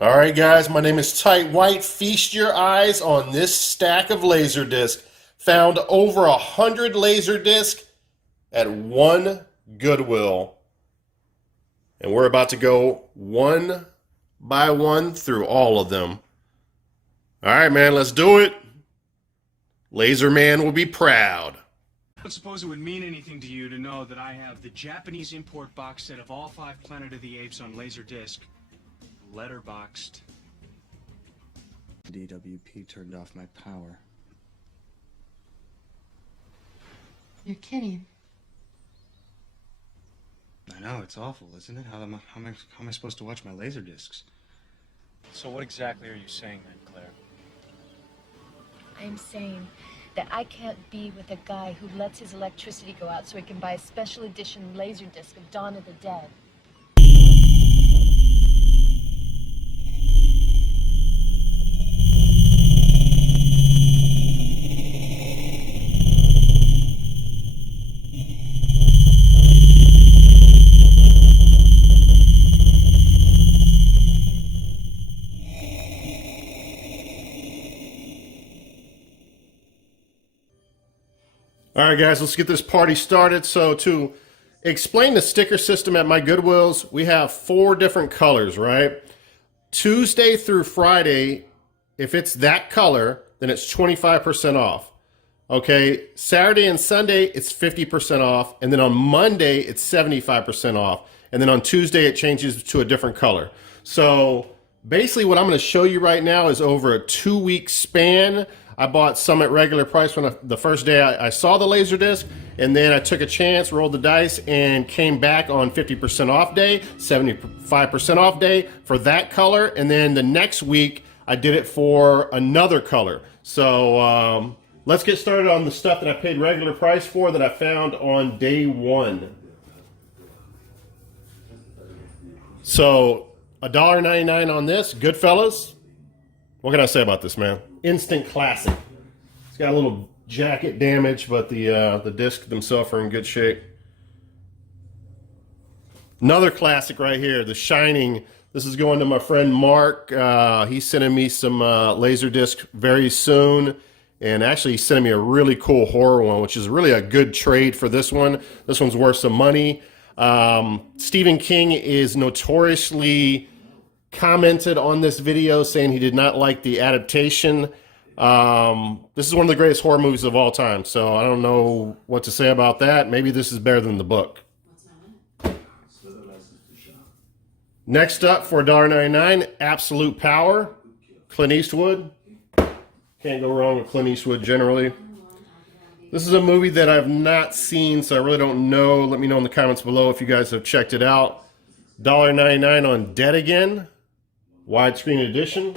All right, guys, my name is Tight. Feast your eyes on this stack of Laserdisc. Found over 100 Laserdisc at one Goodwill. And we're about to go one by one through all of them. All right, man, let's do it. Laser Man will be proud. I don't suppose it would mean anything to you to know that I have the Japanese import box set of all 5 Planet of the Apes on Laserdisc, letterboxed. DWP turned off my power. You're kidding. I know, it's awful, isn't it? How am I supposed to watch my Laserdiscs? So what exactly are you saying then, Claire? I'm saying that I can't be with a guy who lets his electricity go out so he can buy a special edition Laserdisc of Dawn of the Dead. All right, guys, let's get this party started. So to explain the sticker system at my Goodwills, we have 4 different colors, right? Tuesday through Friday, if it's that color, then it's 25% off. Okay, Saturday and Sunday, it's 50% off. And then on Monday, it's 75% off. And then on Tuesday, it changes to a different color. So basically what I'm going to show you right now is over a 2-week span. I bought some at regular price when the first day I saw the Laserdisc, and then I took a chance, rolled the dice, and came back on 50% off day, 75% off day for that color, and then the next week I did it for another color. So let's get started on the stuff that I paid regular price for that I found on day 1. So $1.99 on this, Goodfellas. What can I say about this, man? Instant classic. It's got a little jacket damage, but the discs themselves are in good shape. Another classic right here, The Shining. This is going to my friend Mark. He's sending me some Laserdisc very soon. And actually, he's sending me a really cool horror one, which is really a good trade for this one. This one's worth some money. Stephen King is notoriously commented on this video saying he did not like the adaptation. This is one of the greatest horror movies of all time, so I don't know what to say about that. Maybe this is better than the book. Next up for $1.99, Absolute Power, Clint Eastwood. Can't go wrong with Clint Eastwood generally. This is a movie that I've not seen, so I really don't know. Let me know in the comments below if you guys have checked it out. $1.99 on Dead Again, widescreen edition.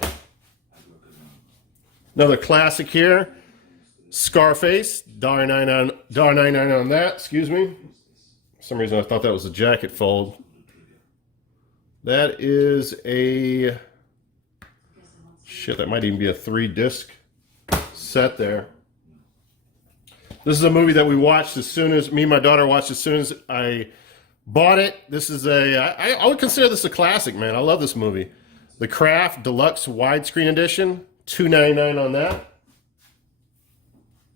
Another classic here, Scarface, $1.99 on that, excuse me. For some reason I thought that was a jacket fold. That is a, shit, that might even be a 3-disc set there. This is a movie that we watched as soon as, me and my daughter watched as soon as I bought it. This is I would consider this a classic, man. I love this movie. The Craft Deluxe Widescreen Edition, $2.99 on that.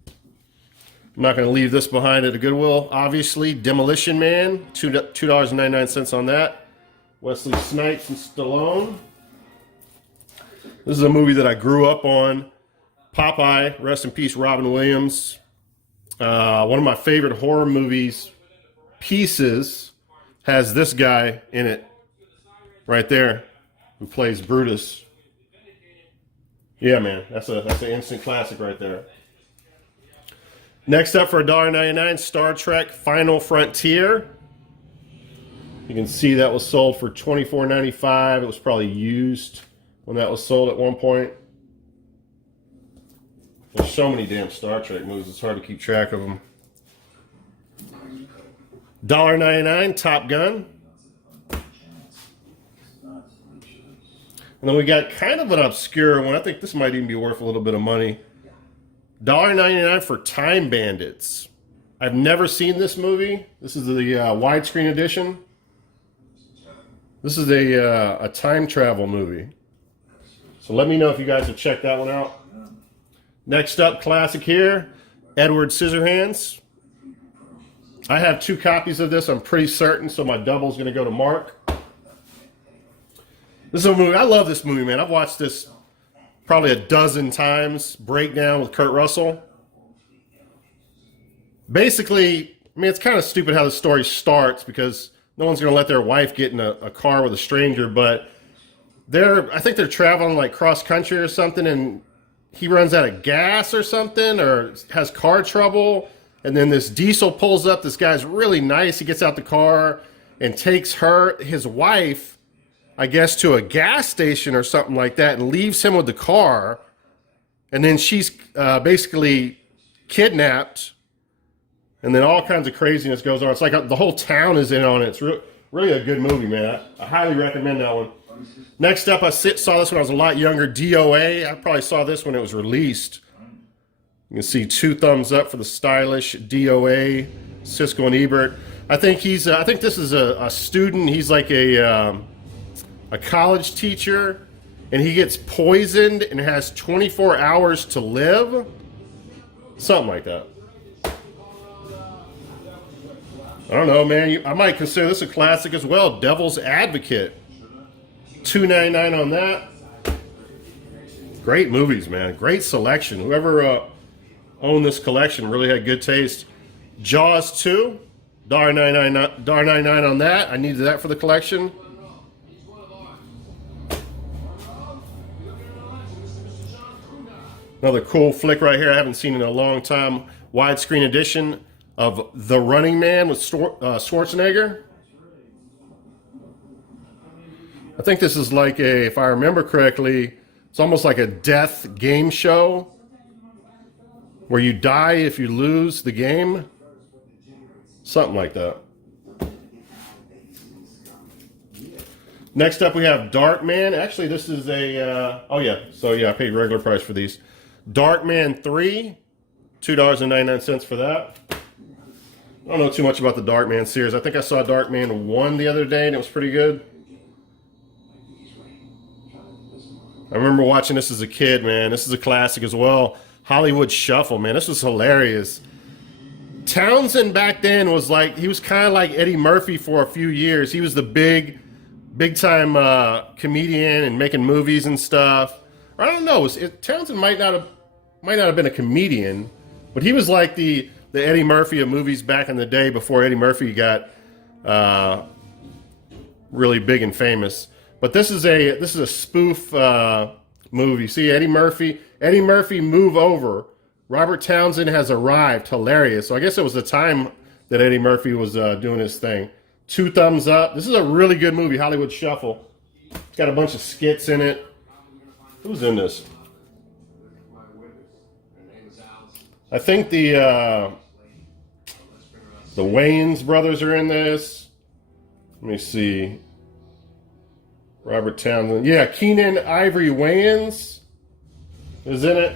I'm not going to leave this behind at a Goodwill. Obviously, Demolition Man, $2.99 on that. Wesley Snipes and Stallone. This is a movie that I grew up on. Popeye, rest in peace, Robin Williams. One of my favorite horror movies, Pieces, has this guy in it right there who plays Brutus. Yeah, man, that's an instant classic right there. Next up for $1.99, Star Trek Final Frontier. You can see that was sold for $24.95. It was probably used when that was sold at one point. There's so many damn Star Trek movies, it's hard to keep track of them. $1.99, Top Gun. And then we got kind of an obscure one. I think this might even be worth a little bit of money. $1.99 for Time Bandits. I've never seen this movie. This is the widescreen edition. This is a time travel movie. So let me know if you guys have checked that one out. Next up, classic here, Edward Scissorhands. I have 2 copies of this, I'm pretty certain, so my double is going to go to Mark. This is a movie, I love this movie, man. I've watched this probably a dozen times. Breakdown with Kurt Russell. Basically, I mean, it's kind of stupid how the story starts because no one's going to let their wife get in a car with a stranger, but I think they're traveling like cross country or something, and he runs out of gas or something, or has car trouble, and then this diesel pulls up. This guy's really nice. He gets out the car and takes his wife, I guess, to a gas station or something like that, and leaves him with the car, and then she's basically kidnapped, and then all kinds of craziness goes on. It's like the whole town is in on it. It's really a good movie, man. I highly recommend that one. Next up, I saw this when I was a lot younger, DOA. I probably saw this when it was released. You can see 2 thumbs up for the stylish DOA, Siskel and Ebert. I think this is a student. He's like a college teacher, and he gets poisoned and has 24 hours to live. Something like that. I don't know, man. I might consider this a classic as well. Devil's Advocate. $2.99 on that. Great movies, man. Great selection. Whoever owned this collection really had good taste. Jaws 2. $1.99 on that. I needed that for the collection. Another cool flick right here I haven't seen in a long time. Widescreen edition of The Running Man with Schwarzenegger. I think this is like if I remember correctly, it's almost like a death game show where you die if you lose the game. Something like that. Next up we have Darkman. Actually, this is I paid regular price for these. Darkman 3, $2.99 for that. I don't know too much about the Darkman series. I think I saw Darkman 1 the other day and it was pretty good. I remember watching this as a kid, man. This is a classic as well. Hollywood Shuffle, man. This was hilarious. Townsend back then was like, he was kind of like Eddie Murphy for a few years. He was the big time comedian and making movies and stuff. I don't know. Townsend might not have been a comedian, but he was like the Eddie Murphy of movies back in the day before Eddie Murphy got really big and famous. But this is a spoof movie. See, Eddie Murphy move over. Robert Townsend has arrived. Hilarious. So I guess it was the time that Eddie Murphy was doing his thing. 2 thumbs up. This is a really good movie, Hollywood Shuffle. It's got a bunch of skits in it. Who's in this? I think the Wayans brothers are in this. Let me see. Robert Townsend. Yeah, Keenan Ivory Wayans is in it.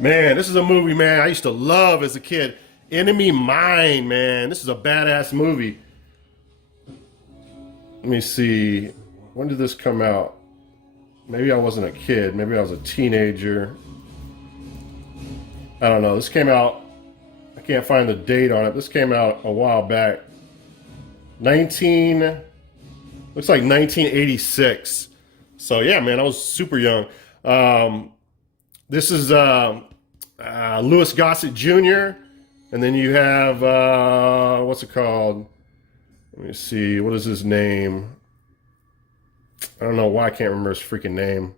Man, this is a movie, man, I used to love as a kid. Enemy Mine, man. This is a badass movie. Let me see. When did this come out? Maybe I wasn't a kid. Maybe I was a teenager. I don't know. This came out, I can't find the date on it. This came out a while back. Looks like 1986. So yeah, man, I was super young. This is Louis Gossett Jr. And then you have, what's it called? Let me see. What is his name? I don't know why I can't remember his freaking name.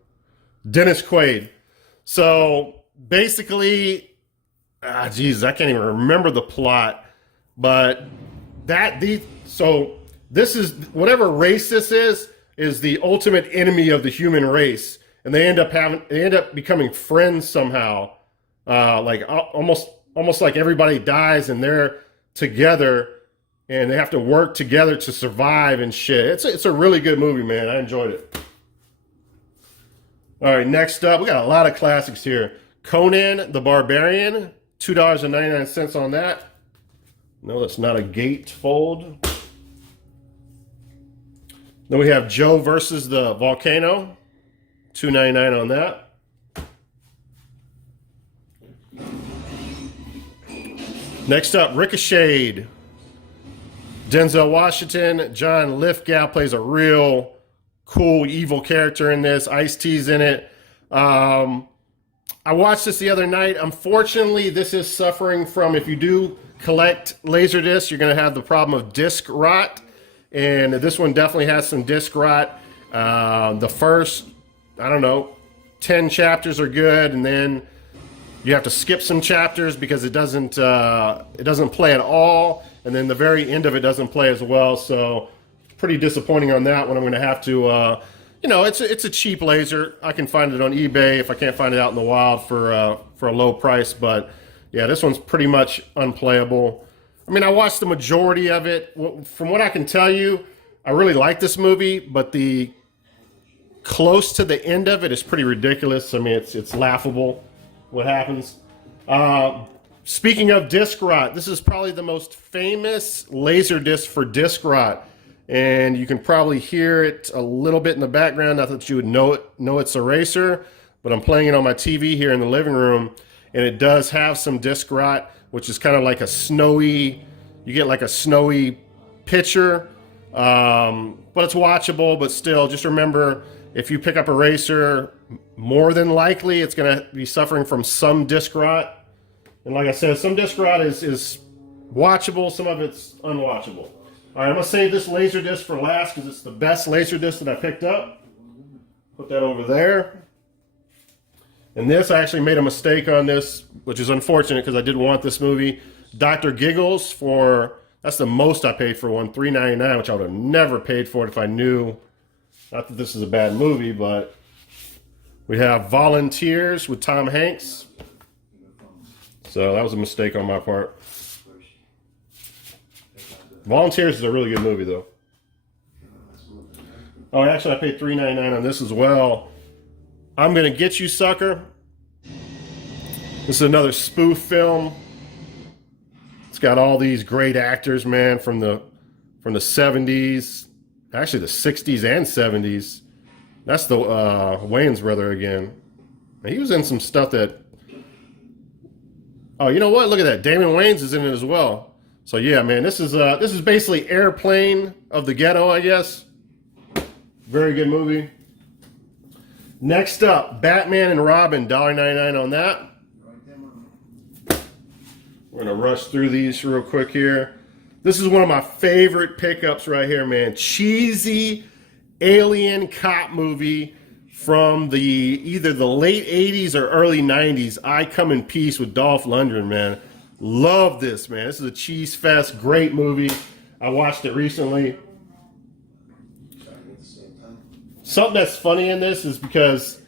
Dennis Quaid. So basically, Jesus, I can't even remember the plot. But this is, whatever race this is the ultimate enemy of the human race. And they end up becoming friends somehow. Like almost like everybody dies and they're together and they have to work together to survive and shit. It's a really good movie, man. I enjoyed it. All right, next up, we got a lot of classics here. Conan the Barbarian, $2.99 on that. No, that's not a gatefold. Then we have Joe versus the Volcano. $2.99 on that. Next up, Ricochet. Denzel Washington. John Lithgow plays a real cool evil character in this. Ice-T's in it. I watched this the other night. Unfortunately, this is suffering from, if you do collect Laserdisc, you're going to have the problem of disc rot. And this one definitely has some disc rot. The first, I don't know, 10 chapters are good, and then you have to skip some chapters because it doesn't play at all, and then the very end of it doesn't play as well. So pretty disappointing on that one. I'm going to have to, it's a cheap laser. I can find it on eBay if I can't find it out in the wild for a low price. But yeah, this one's pretty much unplayable. I mean, I watched the majority of it. From what I can tell you, I really like this movie, but the close to the end of it is pretty ridiculous. I mean, it's laughable what happens. Speaking of disc rot, this is probably the most famous Laserdisc for disc rot. And you can probably hear it a little bit in the background. Not that you would know it's a racer, but I'm playing it on my TV here in the living room, and it does have some disc rot, which is kind of like a snowy, you get like a snowy picture, but it's watchable. But still, just remember, if you pick up a racer, more than likely it's going to be suffering from some disc rot. And like I said, some disc rot is watchable, some of it's unwatchable. All right, I'm going to save this Laserdisc for last because it's the best Laserdisc that I picked up. Put that over there. And this, I actually made a mistake on this, which is unfortunate because I did want this movie. Dr. Giggles that's the most I paid for one, $3.99, which I would have never paid for it if I knew. Not that this is a bad movie, but we have Volunteers with Tom Hanks. So that was a mistake on my part. Volunteers is a really good movie, though. Oh, actually, I paid $3.99 on this as well. I'm Gonna Get You, Sucker. This is another spoof film. It's got all these great actors, man, from the 70s, actually the 60s and 70s. That's the Wayans brother again. He was in some stuff that. Oh, you know what? Look at that. Damon Wayans is in it as well. So yeah, man, this is basically Airplane of the Ghetto, I guess. Very good movie. Next up, Batman and Robin, $1.99 on that. We're gonna rush through these real quick here. This is one of my favorite pickups right here, man. Cheesy alien cop movie from either the late 80s or early 90s. I Come in Peace with Dolph Lundgren, man. Love this, man. This is a cheese fest. Great movie. I watched it recently. Something that's funny in this is because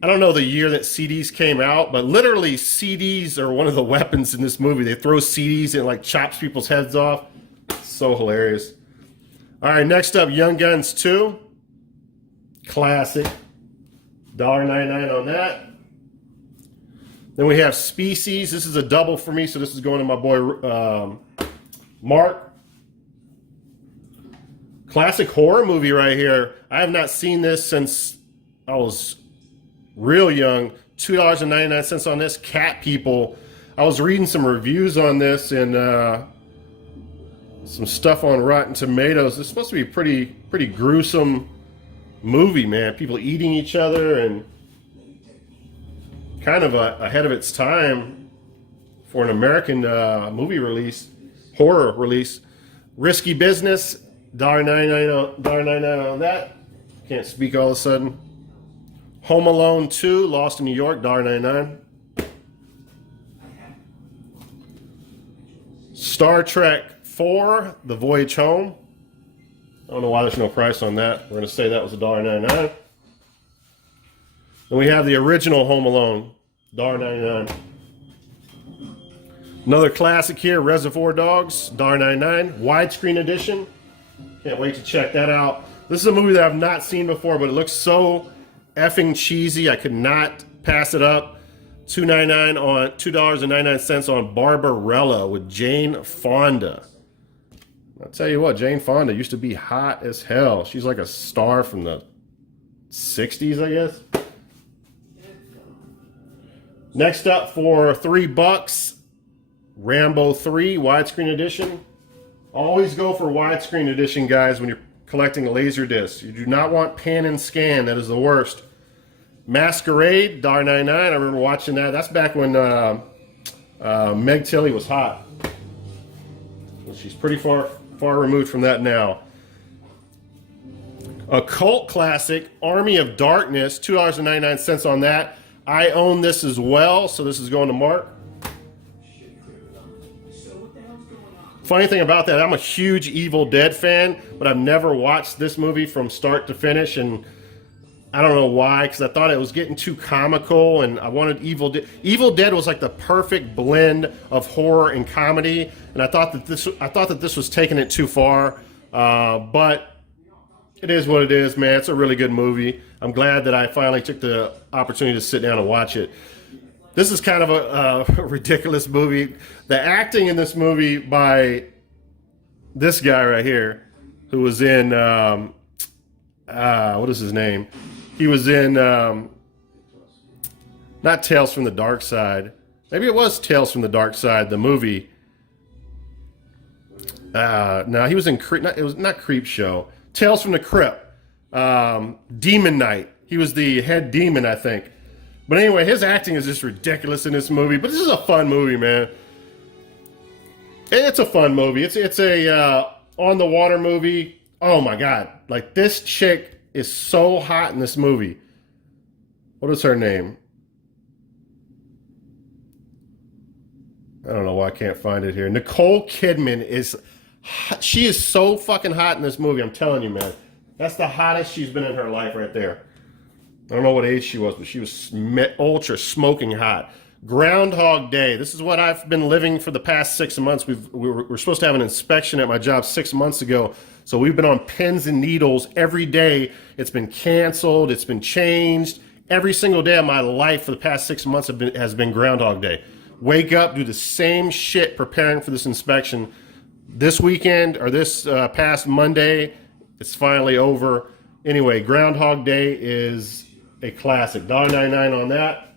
I don't know the year that CDs came out, but literally CDs are one of the weapons in this movie. They throw CDs and like chops people's heads off. So hilarious. All right, next up, Young Guns 2. Classic. $1.99 on that. Then we have Species. This is a double for me, so this is going to my boy Mark. Classic horror movie right here. I have not seen this since I was real young. $2.99 on this. Cat People. I was reading some reviews on this and some stuff on Rotten Tomatoes. It's supposed to be a pretty gruesome movie, man. People eating each other and kind of ahead of its time for an American movie release, horror release. Risky Business, $1.99 on that. Can't speak all of a sudden. Home Alone 2, Lost in New York, $1.99. Star Trek 4, The Voyage Home. I don't know why there's no price on that. We're going to say that was $1.99. Then we have the original Home Alone, $1.99. Another classic here, Reservoir Dogs, $1.99. Widescreen edition. Can't wait to check that out. This is a movie that I've not seen before, but it looks so effing cheesy. I could not pass it up. $2.99 on Barbarella with Jane Fonda. I'll tell you what, Jane Fonda used to be hot as hell. She's like a star from the 60s, I guess. Next up for $3, Rambo 3 widescreen edition. Always go for widescreen edition, guys, when you're collecting a laser disc. You do not want pan and scan. That is the worst. Masquerade, $1.99. I remember watching that. That's back when Meg Tilly was hot. She's pretty far removed from that now. A cult classic, Army of Darkness, $2.99 on that. I own this as well, so this is going to Mark. Funny thing about that, I'm a huge Evil Dead fan, but I've never watched this movie from start to finish, and I don't know why, because I thought it was getting too comical, and I wanted Evil Dead. Evil Dead was like the perfect blend of horror and comedy, and I thought that this was taking it too far, but it is what it is, man. It's a really good movie. I'm glad that I finally took the opportunity to sit down and watch it. This is kind of a ridiculous movie. The acting in this movie by this guy right here, who was in, what is his name? He was in, not Tales from the Dark Side. Maybe it was Tales from the Dark Side, the movie. No, he was in, it was not Creep Show. Tales from the Crypt. Demon Knight. He was the head demon, I think. But anyway, his acting is just ridiculous in this movie. But this is a fun movie, man. It's a fun movie. It's a on the water movie. Oh my god! Like, this chick is so hot in this movie. What is her name? I don't know why I can't find it here. Nicole Kidman is. She is so fucking hot in this movie. I'm telling you, man. That's the hottest she's been in her life right there. I don't know what age she was, but she was ultra smoking hot. Groundhog Day. This is what I've been living for the past 6 months. We're supposed to have an inspection at my job 6 months ago. So we've been on pins and needles every day. It's been canceled. It's been changed. Every single day of my life for the past 6 months has been Groundhog Day. Wake up, do the same shit preparing for this inspection. This weekend, or this past Monday, it's finally over. Anyway, Groundhog Day is a classic. $1.99 on that.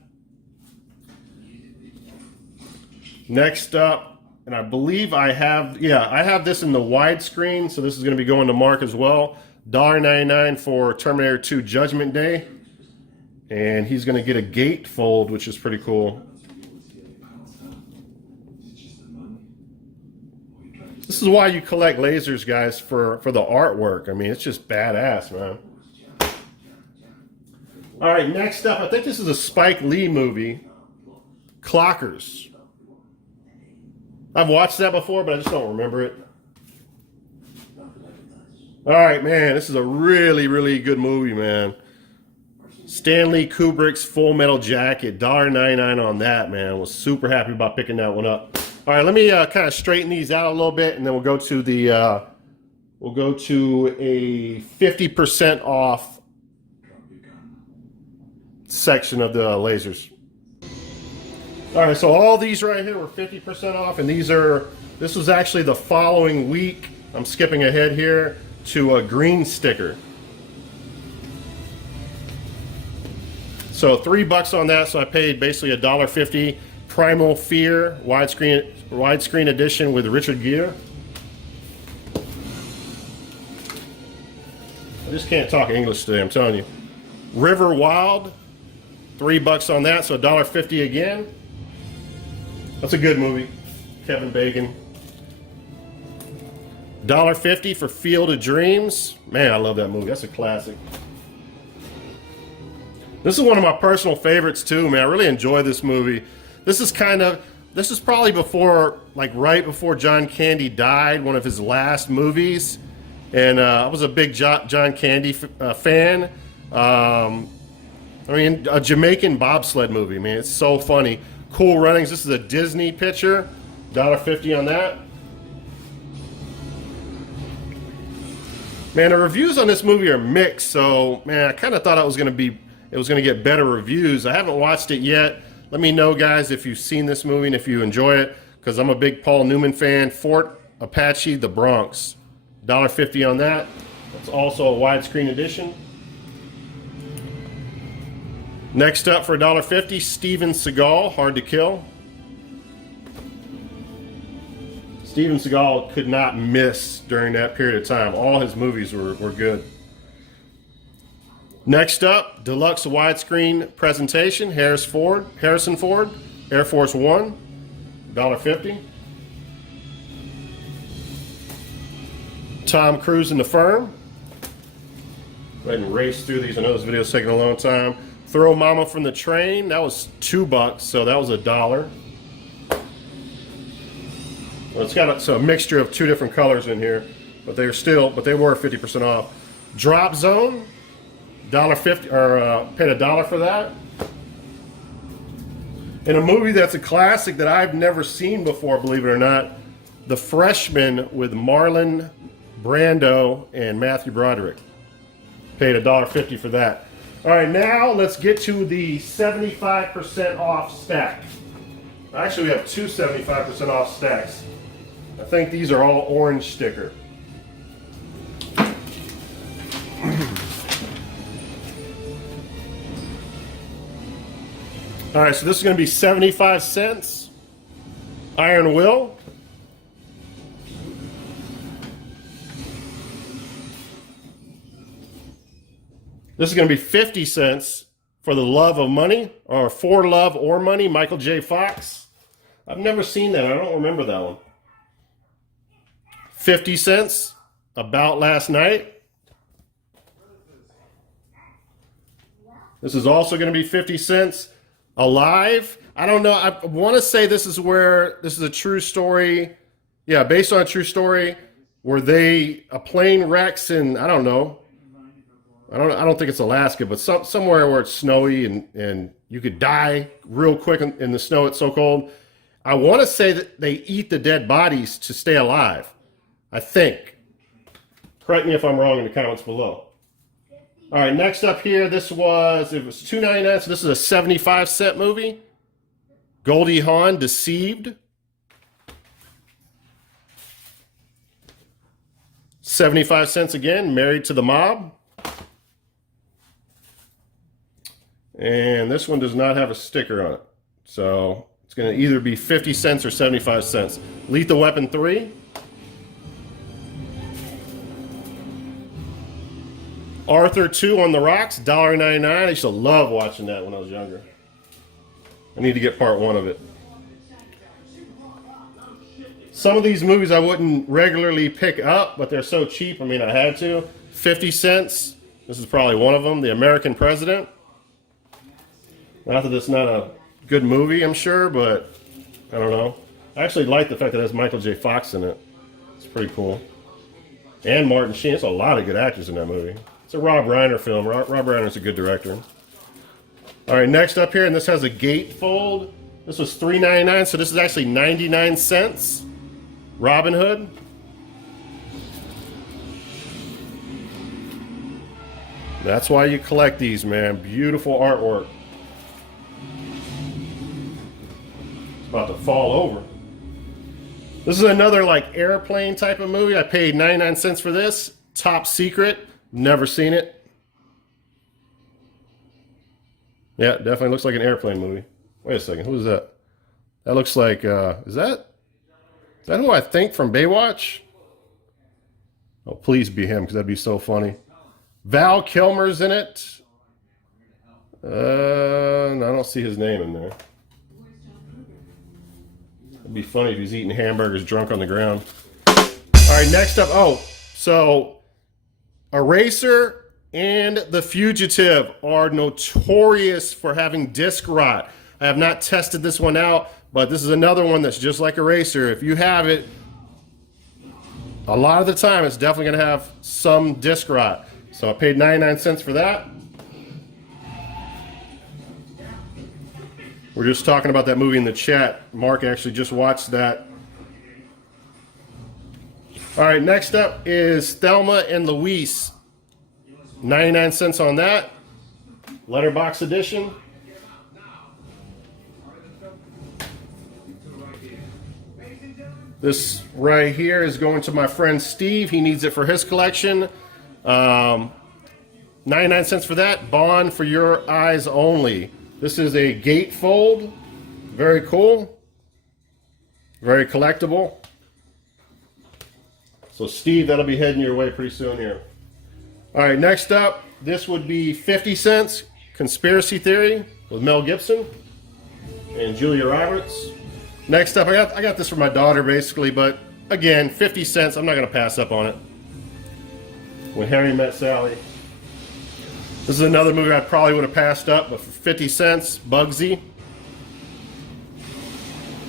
Next up, and I believe I have this in the widescreen, so this is going to be going to Mark as well. $1.99 for Terminator 2 Judgment Day. And he's going to get a gatefold, which is pretty cool. This is why you collect lasers, guys, for the artwork. I mean, it's just badass, man. All right, next up, I think this is a Spike Lee movie, Clockers. I've watched that before, but I just don't remember it. All right, man, this is a really, really good movie, man. Stanley Kubrick's Full Metal Jacket, $1.99 on that, man. Was super happy about picking that one up. All right, let me kind of straighten these out a little bit, and then we'll go to the a 50% off section of the lasers. All right, so all these right here were 50% off, and this was actually the following week. I'm skipping ahead here to a green sticker. So $3 on that, so I paid basically $1.50. Primal Fear widescreen edition with Richard Gere. I just can't talk English today, I'm telling you. River Wild, $3 on that, so $1.50 again. That's a good movie. Kevin Bacon. $1.50 for Field of Dreams. Man, I love that movie. That's a classic. This is one of my personal favorites too, man. I really enjoy this movie. This is probably before, like right before John Candy died, one of his last movies. And I was a big John Candy fan. I mean, a Jamaican bobsled movie, man. It's so funny. Cool Runnings. This is a Disney picture. $1.50 on that. Man, the reviews on this movie are mixed. So, man, I kind of thought it was going to get better reviews. I haven't watched it yet. Let me know, guys, if you've seen this movie and if you enjoy it, because I'm a big Paul Newman fan. Fort Apache, The Bronx. $1.50 on that. That's also a widescreen edition. Next up for $1.50, Steven Seagal, Hard to Kill. Steven Seagal could not miss during that period of time. All his movies were good. Next up, deluxe widescreen presentation, Harrison Ford, Air Force One, $1.50. Tom Cruise and The Firm. Go ahead and race through these. I know this video's taking a long time. Throw Mama from the Train. That was $2, so that was $1. Well, it's got a mixture of two different colors in here, but they were 50% off. Drop Zone, $1.50, or paid $1 for that. In a movie that's a classic that I've never seen before, believe it or not, The Freshman with Marlon Brando and Matthew Broderick. Paid $1.50 for that. All right, now let's get to the 75% off stack. Actually, we have two 75% off stacks. I think these are all orange sticker. All right, so this is going to be 75 cents. Iron Will. This is going to be 50 cents for The Love of Money, or For Love or Money, Michael J. Fox. I've never seen that. I don't remember that one. 50 cents, About Last Night. This is also going to be 50 cents. Alive. I don't know. I want to say this is a true story. Yeah, based on a true story where a plane wrecks in, I don't know. I don't think it's Alaska, but somewhere where it's snowy and you could die real quick in the snow. It's so cold. I want to say that they eat the dead bodies to stay alive. I think. Correct me if I'm wrong in the comments below. All right, next up here, it was $2.99, so this is a 75-cent movie. Goldie Hawn, Deceived. 75 cents again, Married to the Mob. And this one does not have a sticker on it. So it's going to either be 50 cents or 75 cents. Lethal Weapon 3. Arthur 2 on the Rocks, $1.99. I used to love watching that when I was younger. I need to get part 1 of it. Some of these movies I wouldn't regularly pick up, but they're so cheap, I mean, I had to. 50 cents. This is probably one of them. The American President. Not that it's not a good movie, I'm sure, but I don't know. I actually like the fact that it has Michael J. Fox in it. It's pretty cool. And Martin Sheen. There's a lot of good actors in that movie. It's a Rob Reiner film. Rob Reiner's a good director. All right, next up here, and this has a gatefold. This was $3.99, so this is actually 99 cents. Robin Hood. That's why you collect these, man. Beautiful artwork. It's about to fall over. This is another like airplane type of movie. I paid 99 cents for this. Top Secret. Never seen it. Yeah, definitely looks like an airplane movie. Wait a second. Who is that? That looks like, is that who I think from Baywatch? Oh, please be him, because that'd be so funny. Val Kilmer's in it. No, I don't see his name in there. It'd be funny if he's eating hamburgers drunk on the ground. All right, next up. Oh, so Eraser and The Fugitive are notorious for having disc rot. I have not tested this one out, but this is another one that's just like Eraser. If you have it, a lot of the time it's definitely going to have some disc rot. So I paid 99 cents for that. We're just talking about that movie in the chat. Mark actually just watched that. All right, next up is Thelma and Louise. 99 cents on that. Letterbox edition. This right here is going to my friend Steve. He needs it for his collection. 99 cents for that. Bond for your eyes only. This is a gatefold. Very cool. Very collectible. So Steve, that'll be heading your way pretty soon here. All right, next up, this would be 50 cents. Conspiracy Theory with Mel Gibson and Julia Roberts. Next up, I got this for my daughter basically, but again, 50 cents. I'm not going to pass up on it. When Harry Met Sally. This is another movie I probably would have passed up, but for 50 cents, Bugsy.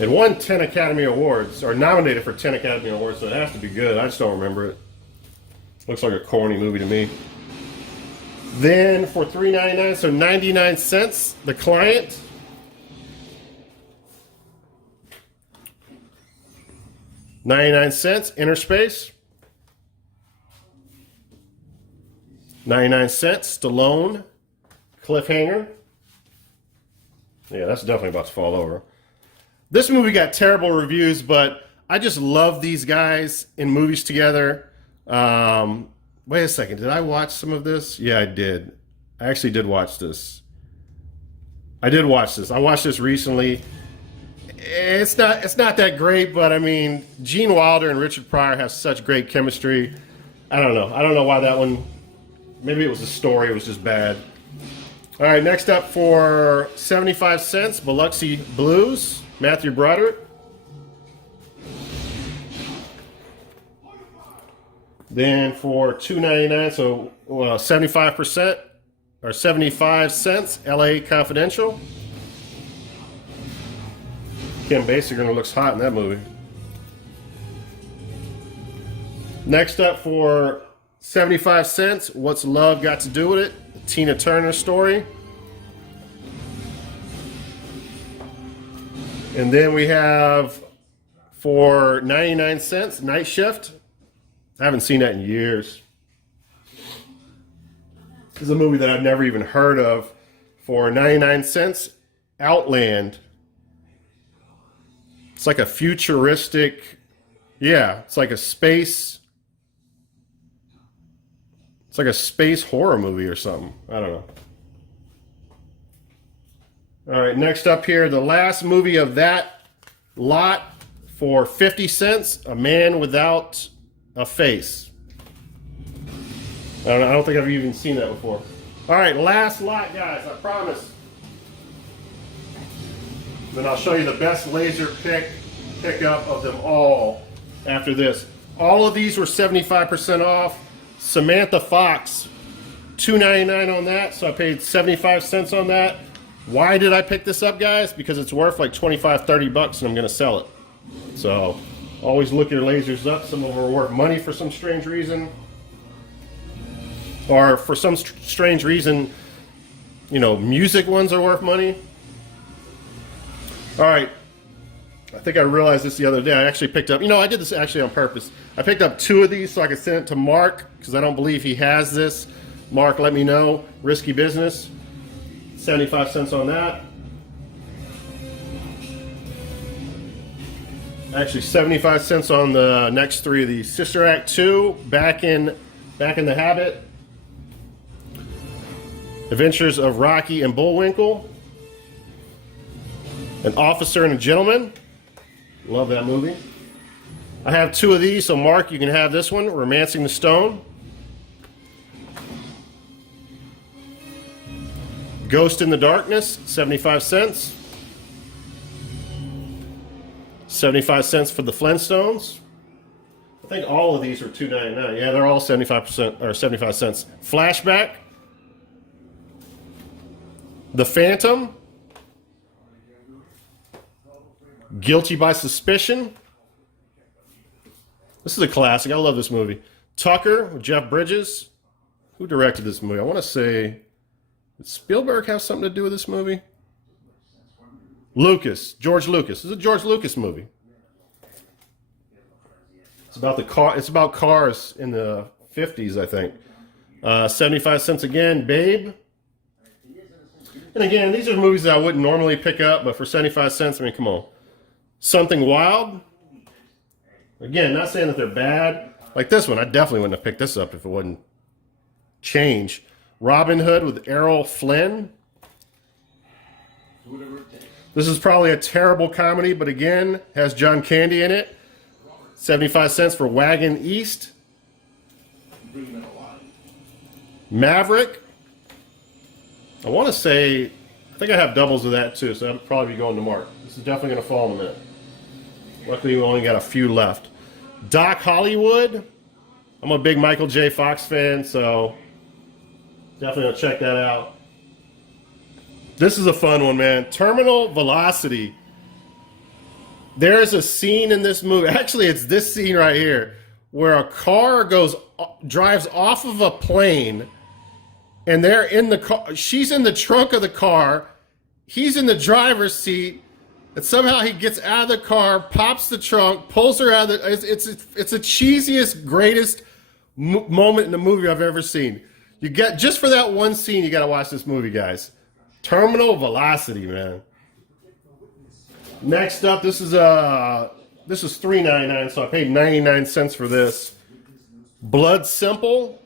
It won 10 Academy Awards, or nominated for 10 Academy Awards, so it has to be good. I just don't remember it. Looks like a corny movie to me. Then for $3.99, so 99 cents, The Client. $0.99, Inner Space. 99 cents, Stallone, Cliffhanger. Yeah, that's definitely about to fall over. This movie got terrible reviews, but I just love these guys in movies together. Wait a second, did I watch some of this? Yeah, I did. I actually did watch this. I watched this recently. It's not that great, but I mean, Gene Wilder and Richard Pryor have such great chemistry. I don't know why that one. Maybe it was the story. It was just bad. All right, next up for 75 cents, Biloxi Blues, Matthew Broderick. Then for $2.99, so 75% or 75 cents, L.A. Confidential. Kim Basinger looks hot in that movie. Next up for 75 cents, What's Love Got to Do with It? The Tina Turner story. And then we have for 99 cents, Night Shift. I haven't seen that in years. This is a movie that I've never even heard of. For 99 cents, Outland. It's like a futuristic, it's like a space. It's like a space horror movie or something. I don't know. All right, next up here, the last movie of that lot for 50 cents, A Man Without a Face. I don't think I've even seen that before. All right, last lot, guys, I promise. Then I'll show you the best laser pickup of them all after this. All of these were 75% off. Samantha Fox, $2.99 on that, so I paid 75 cents on that. Why did I pick this up, guys? Because it's worth like 25, 30 bucks and I'm going to sell it. So always look your lasers up. Some of them are worth money for some strange reason. Or for some strange reason, music ones are worth money. All right. I think I realized this the other day. I actually picked up, I did this actually on purpose. I picked up 2 of these so I could send it to Mark because I don't believe he has this. Mark, let me know. Risky Business. 75 cents on that. Actually, 75 cents on the next 3 of these. Sister Act 2, Back in the Habit. Adventures of Rocky and Bullwinkle. An Officer and a Gentleman. Love that movie. I have 2 of these, so Mark, you can have this one, Romancing the Stone. Ghost in the Darkness, 75 cents. 75 cents for the Flintstones. I think all of these are $2.99. Yeah, they're all 75% or 75 cents. Flashback. The Phantom. Guilty by Suspicion. This is a classic. I love this movie. Tucker with Jeff Bridges. Who directed this movie? I want to say, did Spielberg have something to do with this movie? George Lucas. This is a George Lucas movie. It's about the car. It's about cars in the 50s, I think. 75 cents again. Babe. And again, these are movies that I wouldn't normally pick up, but for 75 cents, I mean, come on. Something Wild. Again, not saying that they're bad. Like this one, I definitely wouldn't have picked this up if it wasn't Change. Robin Hood with Errol Flynn. This is probably a terrible comedy, but again, has John Candy in it. 75 cents for Wagon East. Maverick. I want to say, I think I have doubles of that too, so I'll probably be going to Mark. This is definitely going to fall in a minute. Luckily, we only got a few left. Doc Hollywood. I'm a big Michael J. Fox fan, so definitely going to check that out. This is a fun one, man. Terminal Velocity. There's a scene in this movie. Actually, it's this scene right here where a car drives off of a plane, and they're in the car. She's in the trunk of the car. He's in the driver's seat, and somehow he gets out of the car, pops the trunk, pulls her out of the. It's the cheesiest, greatest moment in the movie I've ever seen. You get just for that one scene, you got to watch this movie, guys. Terminal Velocity, man. Next up, this is $3.99, so I paid 99 cents for this. Blood Simple.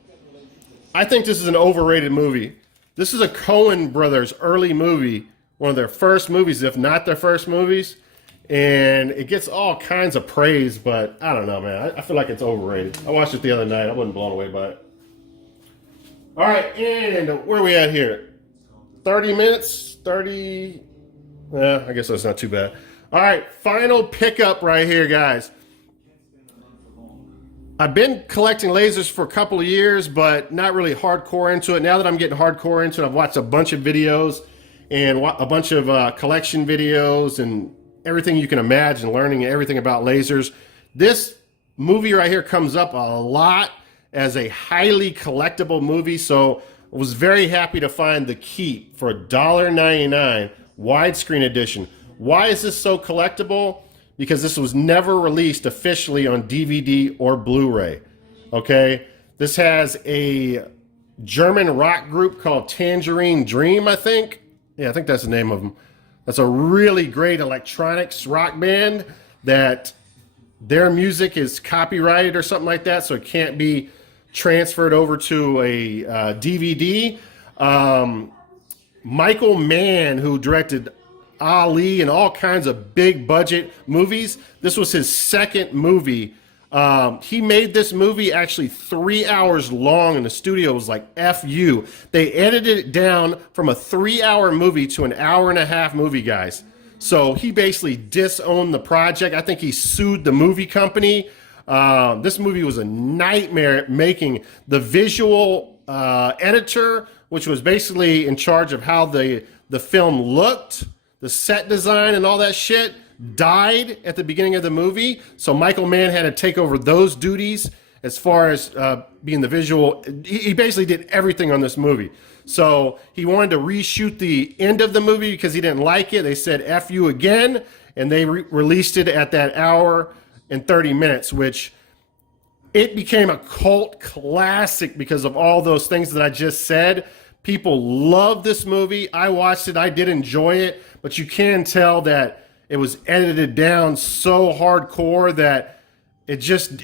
I think this is an overrated movie. This is a Coen Brothers early movie, one of their first movies, if not their first movies, and it gets all kinds of praise, but I don't know, man. I feel like it's overrated. I watched it the other night. I wasn't blown away by it. All right, and where are we at here? 30 minutes? 30... Yeah, I guess that's not too bad. All right, final pickup right here, guys. I've been collecting lasers for a couple of years, but not really hardcore into it. Now that I'm getting hardcore into it, I've watched a bunch of videos and a bunch of collection videos and everything you can imagine, learning everything about lasers. This movie right here comes up a lot as a highly collectible movie, so I was very happy to find The Keep for $1.99. Widescreen edition. Why is this so collectible? Because this was never released officially on DVD or Blu-ray. Okay? This has a German rock group called Tangerine Dream, I think. Yeah, I think that's the name of them. That's a really great electronics rock band that their music is copyrighted or something like that, so it can't be transferred over to a DVD. Michael Mann, who directed Ali and all kinds of big budget movies, this was his second movie. He made this movie actually 3 hours long, and the studio was like, F you. They edited it down from a 3-hour movie to an hour-and-a-half movie, guys. So he basically disowned the project. I think he sued the movie company. This movie was a nightmare making. The visual editor, which was basically in charge of how the film looked, the set design and all that shit, died at the beginning of the movie. So Michael Mann had to take over those duties as far as being the visual. He basically did everything on this movie. So he wanted to reshoot the end of the movie because he didn't like it. They said, F you again, and they released it at that hour and 30 minutes, which it became a cult classic because of all those things that I just said. People love this movie. I watched it. I did enjoy it, but you can tell that it was edited down so hardcore that it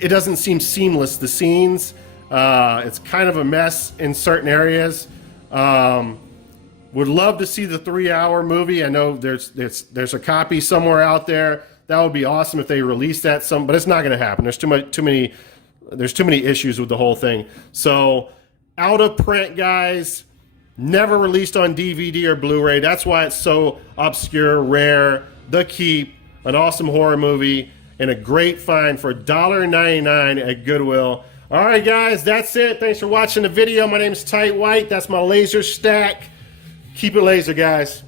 doesn't seem seamless, the scenes. It's kind of a mess in certain areas. Would love to see the 3-hour movie. I know there's a copy somewhere out there. That would be awesome if they released that but it's not going to happen. There's too many issues with the whole thing. So out of print, guys. Never released on DVD or Blu-ray. That's why it's so obscure, rare. The Keep, an awesome horror movie, and a great find for $1.99 at Goodwill. All right, guys, that's it. Thanks for watching the video. My name is Tight White. That's my laser stack. Keep it laser, guys.